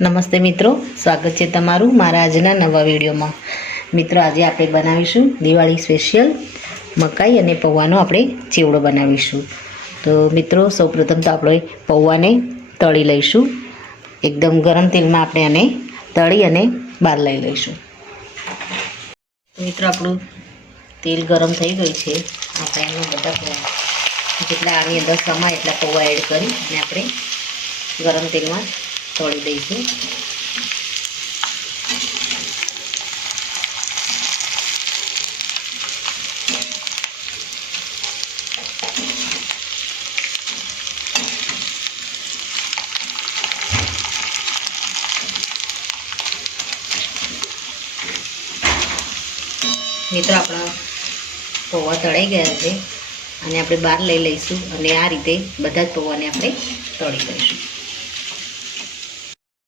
નમસ્તે મિત્રો, સ્વાગત છે તમારું મારા આજના નવા વિડીયોમાં। મિત્રો, આજે આપણે બનાવીશું દિવાળી સ્પેશિયલ મકાઈ અને પૌવાનો આપણે ચેવડો બનાવીશું। તો મિત્રો, સૌપ્રથમ તો આપણે પૌવાને તળી લઈશું। એકદમ ગરમ તેલમાં આપણે આને તળી અને બહાર લઈ લઈશું। મિત્રો, આપણું તેલ ગરમ થઈ ગયું છે। આપણે એમાં બધા જેટલા આની અંદર સમાય એટલા પૌવા એડ કરી અને આપણે ગરમ તેલમાં તળી દઈશું। મિત્રો, આપણા પૌવા તળાઈ ગયા છે અને આપણે બહાર લઈ લઈશું અને આ રીતે બધા જ પૌવાને આપણે તળી લઈશું।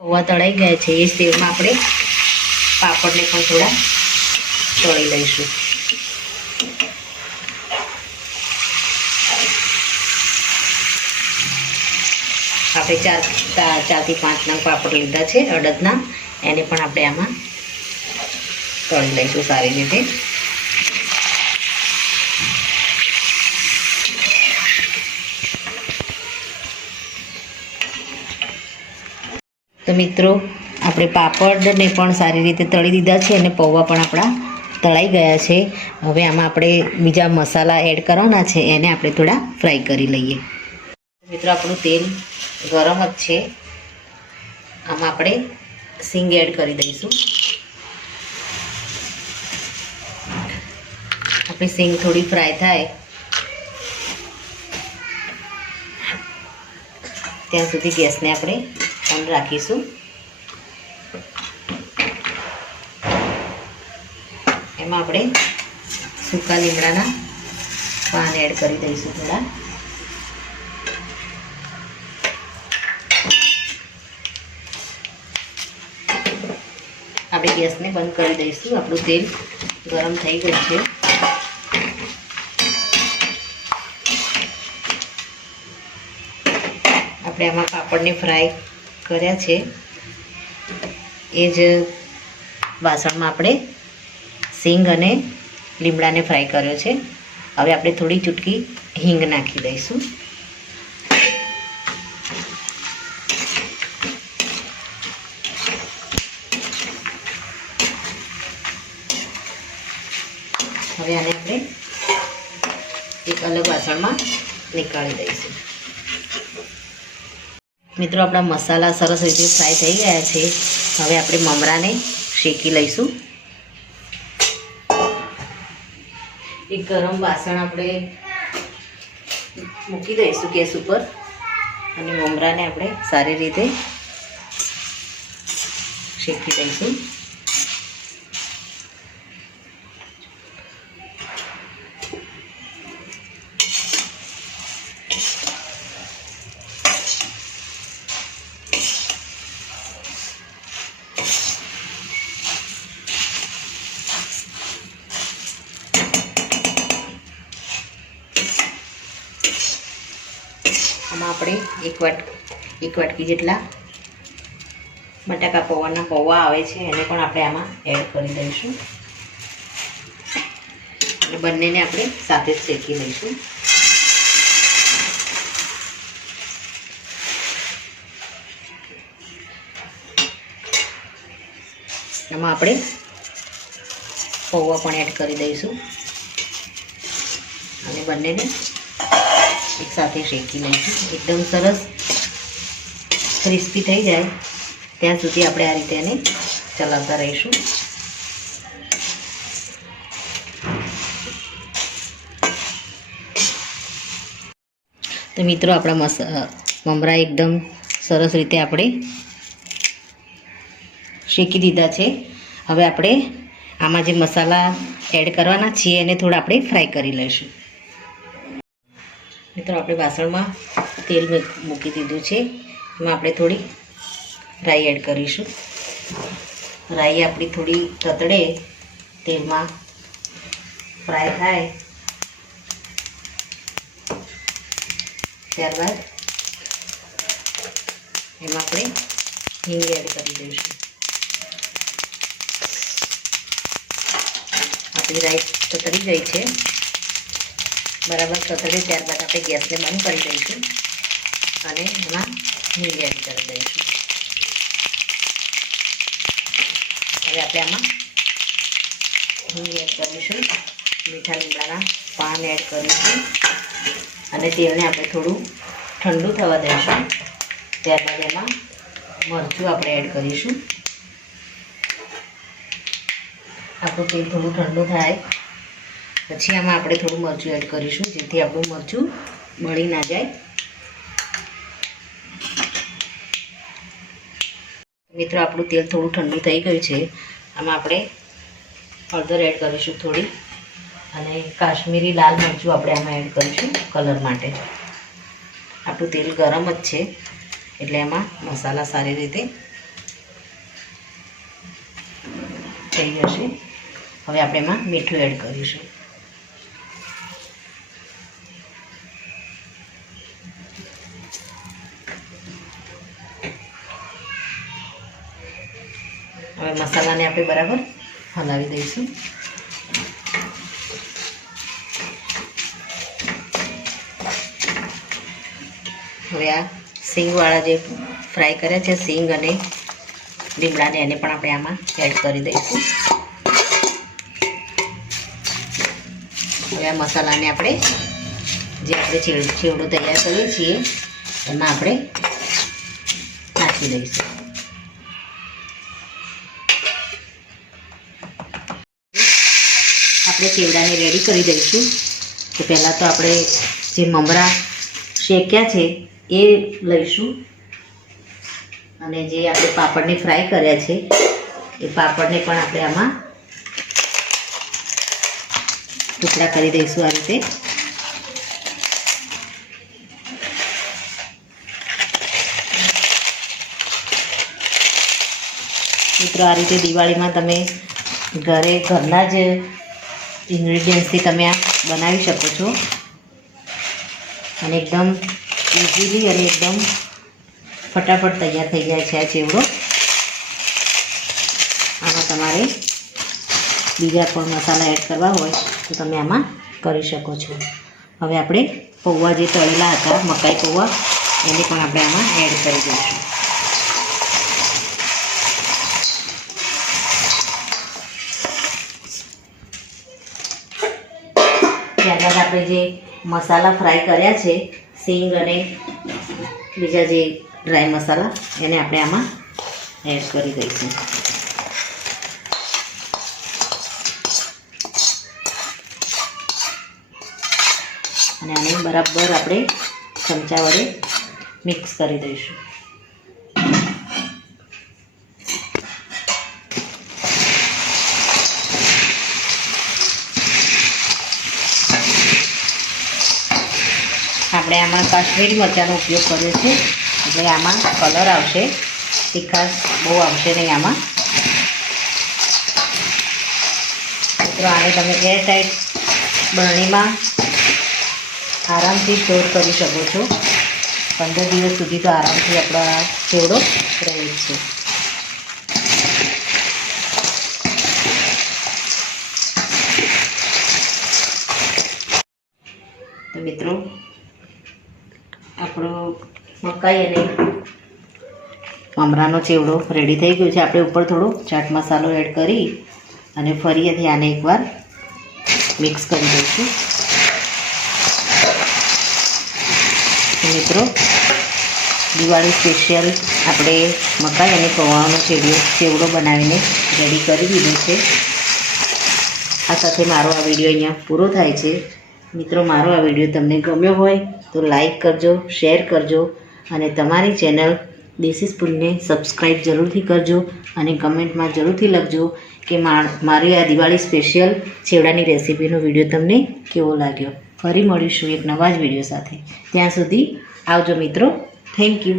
પૌવા તળાઈ ગયા છે એ જ તેલમાં આપણે પાપડને પણ થોડા તળી લઈશું। આપણે ચારથી પાંચ નંગ પાપડ લીધા છે અડદના, એને પણ આપણે આમાં તળી લઈશું સારી રીતે। તો મિત્રો, આપણે પાપડને પણ સારી રીતે તળી દીધા છે અને પૌવા પણ આપણા તળાઈ ગયા છે। હવે આમાં આપણે બીજા મસાલા એડ કરવાના છે, એને આપણે થોડા ફ્રાય કરી લઈએ। મિત્રો, આપણું તેલ ગરમ જ છે, આમાં આપણે સિંગ એડ કરી દઈશું। આપણી સિંગ થોડી ફ્રાય થાય ત્યાં સુધી ગેસને આપણે ઓન રાખીશું। એમાં આપણે સૂકા લીમડાના પાન એડ કરી દઈશું થોડા। આપણે ગેસને બંધ કરી દઈશું। આપણું તેલ ગરમ થઈ ગયું છે। આપણે આમાં પાપડને ફ્રાય કર્યા છે એ જ વાસણમાં આપણે સિંગ અને લીમડાને ફ્રાય કર્યો છે। હવે આપણે થોડી ચૂટકી હિંગ નાખી દઈશું। હવે આને આપણે એક અલગ વાસણમાં નીકાળી દઈશું। મિત્રો, આપણા મસાલા સરસ રીતે ફ્રાય થઈ ગયા છે। હવે આપણે મમરાને શેકી લઈશું। એક ગરમ વાસણ આપણે મૂકી દઈશું ગેસ ઉપર અને મમરાને આપણે સારી રીતે શેકી દઈશું। આમાં આપણે એક વાટકી જેટલા બટાકા પૌવાના પૌવા આવે છે એને પણ આપણે આમાં એડ કરી દઈશું અને બંનેને આપણે સાથે જ શેકી લઈશું। એમાં આપણે પૌવા પણ એડ કરી દઈશું અને બંનેને એક સાથે શેકી લઈશું। એકદમ સરસ ક્રિસ્પી થઈ જાય ત્યાં સુધી આપણે આ રીતે એને ચલાવતા રહીશું। તો મિત્રો, આપણા મમરા એકદમ સરસ રીતે આપણે શેકી દીધા છે। હવે આપણે આમાં જે મસાલા એડ કરવાના છીએ એને થોડા આપણે ફ્રાય કરી લઈશું। મિત્રો, આપણે વાસણમાં તેલ મૂકી દીધું છે, એમાં આપણે થોડી રાઈ એડ કરીશું। રાઈ આપણી થોડી તતડે તેલમાં ફ્રાય થાય ત્યારબાદ એમાં આપણે હિંગ એડ કરી દઈશું. આપણી રાઈસ તતડી ગઈ છે, બરાબર તતડે ત્યારબાદ આપણે ગેસને બંધ કરી દઈશું અને એમાં હિંગ એડ કરી દઈશું. હવે આપણે આમાં હિંગ એડ કરીશું, મીઠા લીમડાના પાન એડ કરીશું અને તેલને આપણે થોડું ઠંડુ થવા દઈશું. ત્યારબાદ એમાં મરચું આપણે એડ કરીશું. આપણું તેલ થોડું ઠંડુ થાય પછી આમાં આપણે થોડું મરચું એડ કરીશું, જેથી આપણું મરચું બળી ના જાય. મિત્રો, આપણું તેલ થોડું ઠંડુ થઈ ગયું છે. આમાં આપણે હળદર એડ કરીશું થોડી, અને કાશ્મીરી લાલ મરચું આપણે આમાં એડ કરીશું કલર માટે. આપણું તેલ ગરમ જ છે એટલે એમાં મસાલા સારી રીતે થઈ જશે. હવે આપણે એમાં મીઠું એડ કરીશું. હવે મસાલાને આપણે બરાબર હલાવી દઈશું. હવે આ સિંગવાળા જે ફ્રાય કર્યા છે સિંગ અને લીમડાને, એને પણ આપણે આમાં એડ કરી દઈશું. હવે આ મસાલાને આપણે જે આપણે ચેવડો તૈયાર કરીએ છીએ એમાં આપણે નાખી દઈશું. આપણે ચેવડાને રેડી કરી દઈશું. તો પહેલાં તો આપણે જે મમરા શેક્યા છે એ લઈશું, અને જે આપણે પાપડને ફ્રાય કર્યા છે એ પાપડને પણ આપણે આમાં ટુકડા કરી દઈશું આ રીતે. મિત્રો, આ રીતે દિવાળીમાં તમે ઘરના જ ઇન્ગ્રેડિયન્ટ્સથી તમે આ બનાવી શકો છો, અને એકદમ ઇઝીલી અને એકદમ ફટાફટ તૈયાર થઈ જાય છે આ ચેવડો. આમાં તમારે બીજા પણ મસાલા એડ કરવા હોય તો તમે આમાં કરી શકો છો. હવે આપણે પૌવા જે તળેલા હતા, મકાઈ પૌવા, એને પણ આપણે આમાં એડ કરી દઈશું. ત્યારબાદ આપણે જે મસાલા ફ્રાય કર્યા છે સિંગ અને બીજા જે ડ્રાય મસાલા, એને આપણે આમાં એડ કરી દઈશું. અને આને બરાબર આપણે ચમચા વડે મિક્સ કરી દઈશું. આપણે આમાં કાશ્મીરી મરચાંનો ઉપયોગ કર્યો છે એટલે આમાં કલર આવશે, તીખાશ બહુ આવશે નહીં આમાં. મિત્રો, આને તમે એરટાઈટ બરણીમાં આરામથી સ્ટોર કરી શકો છો. 15 દિવસ સુધી તો આરામથી આપણા ચેવડો રહે છે. તો મિત્રો, આપણો મકાઈ અને મમરાનો ચેવડો રેડી થઈ ગયો છે. આપણે ઉપર થોડો ચાટ મસાલો એડ કરી અને ફરીથી આને એકવાર મિક્સ કરી દઈશું. મિત્રો, દિવાળી સ્પેશિયલ આપણે મકાઈ અને પૌવાનો ચેવડો બનાવીને રેડી કરી દીધો છે. આ સાથે મારો આ વિડીયો અહીંયા પૂરો થાય છે. મિત્રો, મારો આ વિડીયો તમને ગમ્યો હોય તો લાઈક કરજો, શેર કરજો, અને તમારી ચેનલ દેશી સ્પૂનને સબસ્ક્રાઈબ જરૂરથી કરજો, અને કમેન્ટમાં જરૂરથી લખજો કે મારી આ દિવાળી સ્પેશિયલ ચેવડાની રેસીપીનો વિડીયો તમને કેવો લાગ્યો. ફરી મળીશું એક નવા જ વિડીયો સાથે. ત્યાં સુધી આવજો મિત્રો. Thank you.